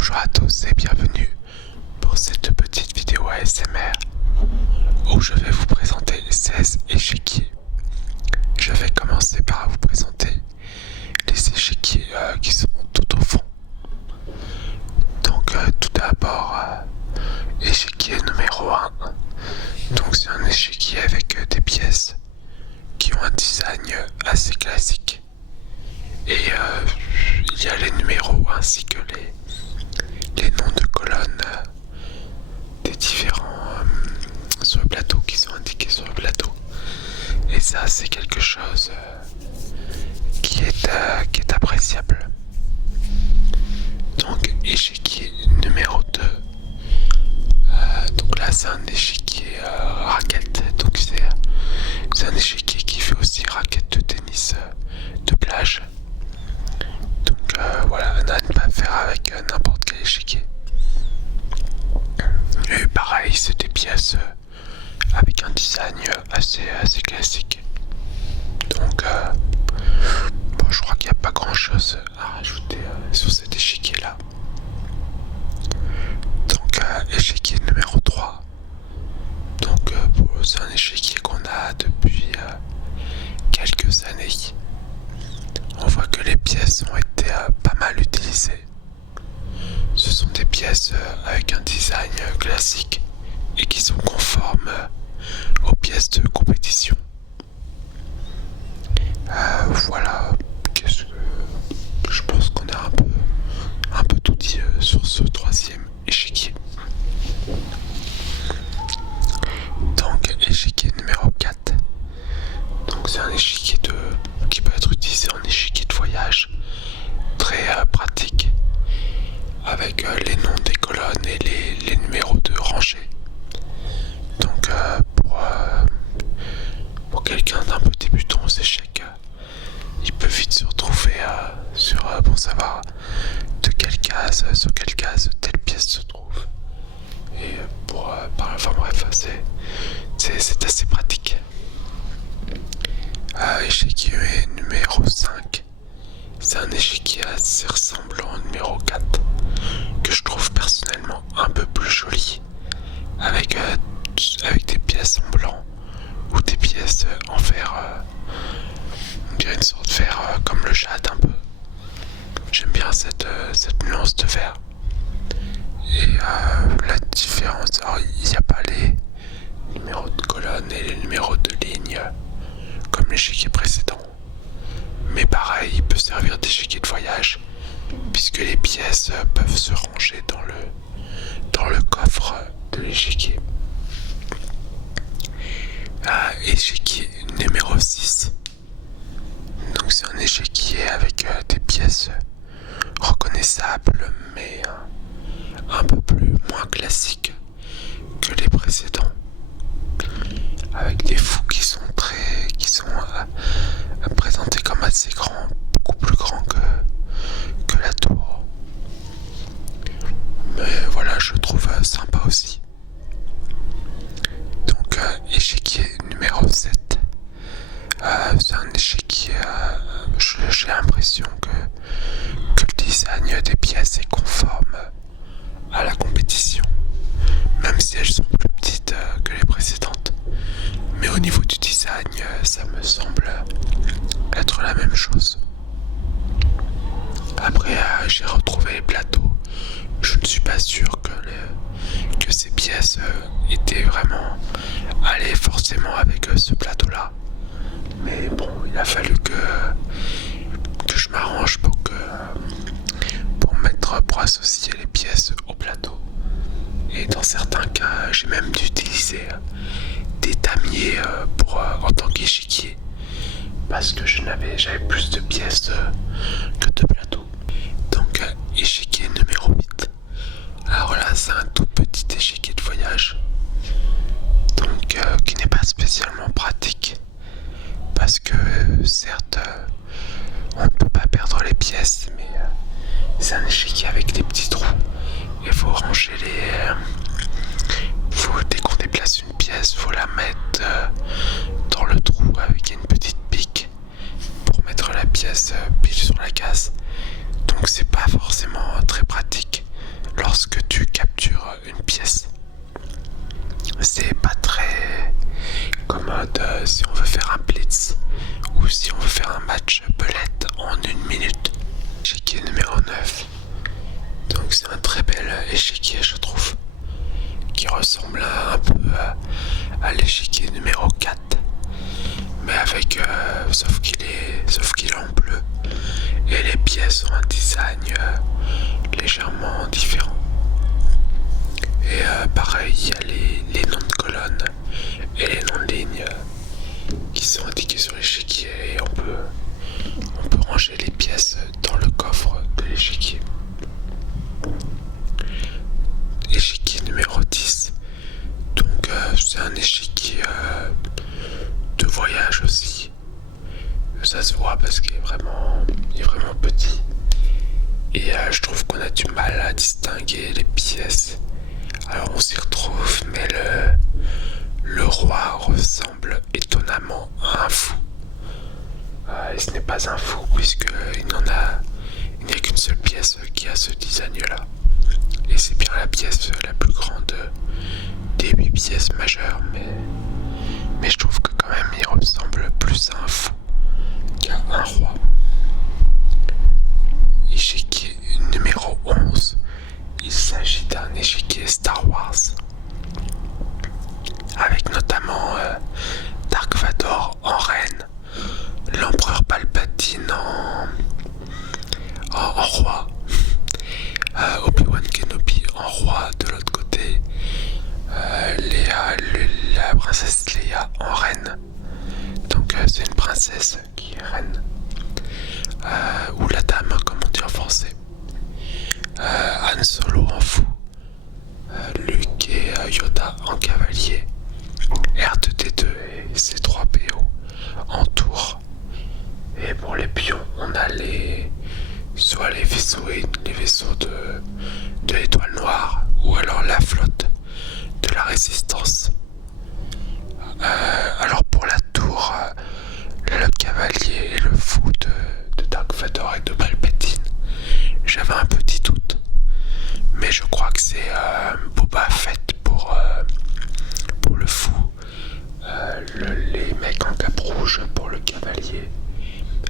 Bonjour à tous et bienvenue pour cette petite vidéo ASMR où je vais vous présenter 16 échiquiers. Je vais commencer par vous présenter les échiquiers qui sont tout au fond. Donc tout d'abord, échiquier numéro 1. Donc c'est un échiquier avec des pièces qui ont un design assez classique. Et il y a les numéros ainsi que les noms de colonnes des différents sur le plateau qui sont indiqués sur le plateau. Et ça, c'est quelque chose qui est appréciable. Donc, échiquier numéro 2. Donc là, c'est un échiquier raquette. Donc, c'est un échiquier qui fait aussi raquette de tennis de plage. Donc voilà, à ne pas faire avec n'importe quel échiquier. Et pareil, c'est des pièces avec un design assez classique. Donc bon, je crois qu'il n'y a pas grand chose à rajouter sur cet échiquier là. Donc échiquier numéro 3. Donc c'est un échiquier qu'on a depuis quelques années. On voit que les pièces ont été pas mal utilisées. Ce sont des pièces avec un design classique et qui sont conformes aux pièces de compétition. Voilà, je pense qu'on a un peu tout dit sur ce troisième échiquier. Donc échiquier numéro 4. Donc c'est un échiquier qui peut être utilisé en échiquier de voyage, très pratique, avec les noms des colonnes et les numéros de rangée. Donc pour quelqu'un d'un peu débutant aux échecs, il peut vite se retrouver pour savoir sur quelle case telle pièce se trouve. Et enfin bref, c'est assez pratique. Échiquier numéro 5. C'est un échiquier assez ressemblant au numéro 4, que je trouve personnellement un peu plus joli, avec des pièces en blanc ou des pièces en fer, on dirait une sorte de fer comme le jade un peu. J'aime bien cette nuance de vert. Et la différence, alors il n'y a pas les numéros de colonne et les numéros de ligne comme l'échiquier précédent. Mais pareil, il peut servir d'échiquier de voyage, puisque les pièces peuvent se ranger dans le coffre de l'échiquier. Échiquier numéro 6. Donc c'est un échiquier avec des pièces reconnaissables, mais un peu moins classiques que les précédents, avec des fous qui sont présentés comme assez grands, beaucoup plus grands que la tour. Mais voilà, je trouve sympa aussi. Donc échiquier numéro 7. C'est un échiquier, j'ai l'impression que le design des pièces est conforme à la compétition, même si elles sont plus petites que les précédentes. Mais au niveau du design, ça me semble être la même chose. Après, j'ai retrouvé les plateaux. Je ne suis pas sûr que ces pièces étaient vraiment allées forcément avec ce plateau-là. Mais bon, il a fallu que je m'arrange pour associer les pièces au plateau. Et dans certains cas, j'ai même dû utiliser des damiers en tant qu'échiquier, parce que j'avais plus de pièces que de plateaux. Donc échiquier numéro 8. Alors là, c'est un tout petit échiquier de voyage, donc qui n'est pas spécialement pratique, parce que certes on ne peut pas perdre les pièces, mais c'est un échiquier avec des petits trous. Il faut ranger dès qu'on déplace une pièce, faut la mettre dans le trou avec une petite pique pour mettre la pièce pile sur la case. Donc c'est pas forcément très pratique. échiquier, je trouve, qui ressemble un peu à l'échiquier numéro 4, mais avec sauf qu'il est en bleu et les pièces ont un design légèrement différent. Et pareil, il y a les noms de colonnes et les noms de lignes qui sont indiqués sur l'échiquier, et on peut ranger les pièces dans le coffre de l'échiquier. Échiquier numéro 10. Donc c'est un échiquier de voyage aussi. Ça se voit parce qu'il est vraiment petit. Et je trouve qu'on a du mal à distinguer les pièces. Alors on s'y retrouve, mais le roi ressemble étonnamment à un fou. Et ce n'est pas un fou puisqu'il n'y a qu'une seule pièce qui a ce design-là. Et c'est bien la pièce la plus grande des 8 pièces majeures, mais je trouve que quand même il ressemble plus à un fou qu'à un roi. Échiquier numéro 11. Il s'agit d'un échiquier Star Wars, avec notamment Dark Vador en reine, l'empereur Palpatine en roi, Obi-Wan Kenobi en roi de l'autre côté, la princesse Leia en reine. Donc c'est une princesse qui est reine, ou la dame comme on dit en français. Han Solo en fou, Luke et Yoda en cavalier, R2D2 et C3PO en tour. Et pour les pions, on a soit les vaisseaux de l'étoile noire, ou alors la flotte de la résistance. Alors pour la tour, le cavalier et le fou de Dark Vador et de Palpatine, j'avais un petit doute, mais je crois que c'est Boba Fett pour le fou, les mecs en cap rouge pour le cavalier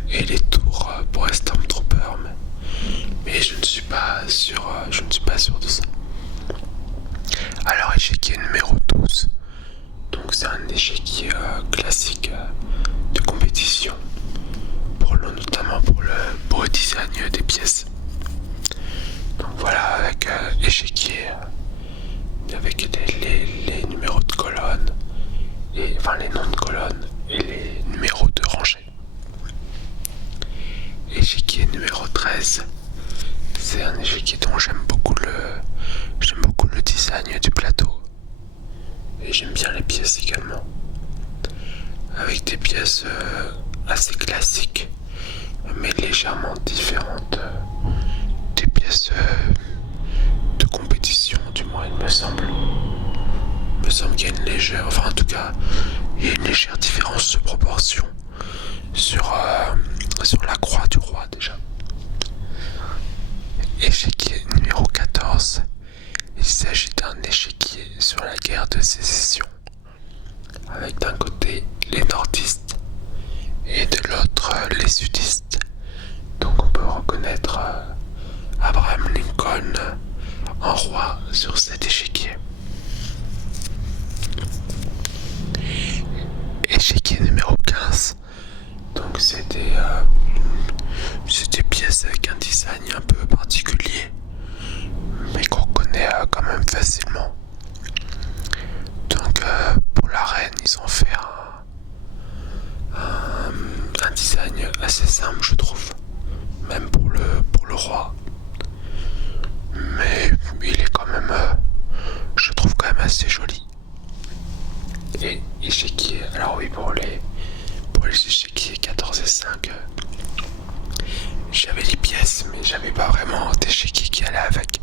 et les tours pour les Stormtroopers, mais je ne suis pas sûr de ça. Alors échiquier numéro 12, donc c'est un échiquier classique de compétition, notamment pour le design des pièces. Donc voilà, avec échiquier, avec les numéros de colonne, les noms de colonne et les numéros de rangée. Échiquier numéro 13, c'est un échiquier dont j'aime beaucoup le design du plateau. Et j'aime bien les pièces également. Avec des pièces assez classiques, mais légèrement différentes des pièces de compétition, du moins il me semble. Il me semble qu'il y a une légère, enfin en tout cas, il y a une légère différence de proportion sur la croix du roi déjà. Échiquier numéro 14. Il s'agit d'un échiquier sur la guerre de sécession, avec d'un côté les nordistes et de l'autre les sudistes. Donc on peut reconnaître Abraham Lincoln en roi sur cet échiquier. Échiquier numéro 15. Donc c'est des pièces avec un design un peu particulier, mais qu'on reconnaît quand même facilement. Donc pour la reine, ils ont fait un design assez simple, je trouve, même pour le roi. Mais il est quand même, je trouve quand même assez joli. Et échiquier, alors oui, pour les échiquiers 14 et 5, j'avais les pièces, mais j'avais pas vraiment d'échiquier qui allait avec.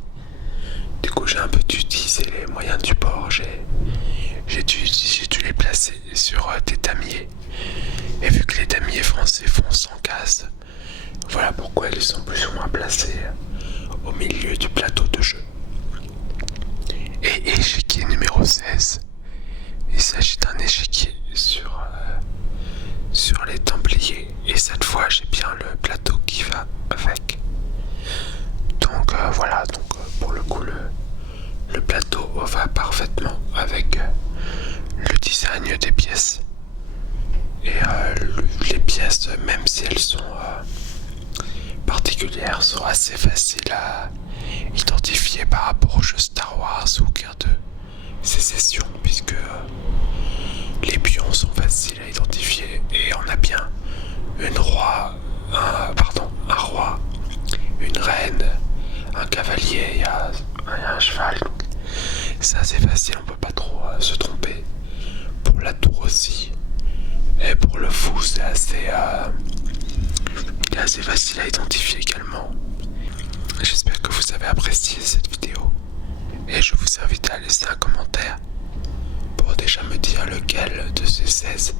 Du coup, j'ai un peu dû utiliser les moyens du bord. J'ai dû les placer sur des damiers. Et vu que les damiers français font 100 cases, voilà pourquoi ils sont plus ou moins placés au milieu du plateau de jeu. Et échiquier numéro 16. Il s'agit d'un échiquier sur les Templiers. Et cette fois, j'ai bien le plateau qui va avec. Donc voilà, pour le coup, Le plateau va parfaitement avec le design des pièces. Et les pièces, même si elles sont particulières, sont assez faciles à identifier par rapport au jeu Star Wars ou Guerre de Sécession, puisque les pions sont faciles à identifier et on a bien un roi, une reine, un cavalier et un cheval. C'est assez facile, on peut pas trop se tromper. Pour la tour aussi. Et pour le fou, c'est assez facile à identifier également. J'espère que vous avez apprécié cette vidéo. Et je vous invite à laisser un commentaire pour déjà me dire lequel de ces 16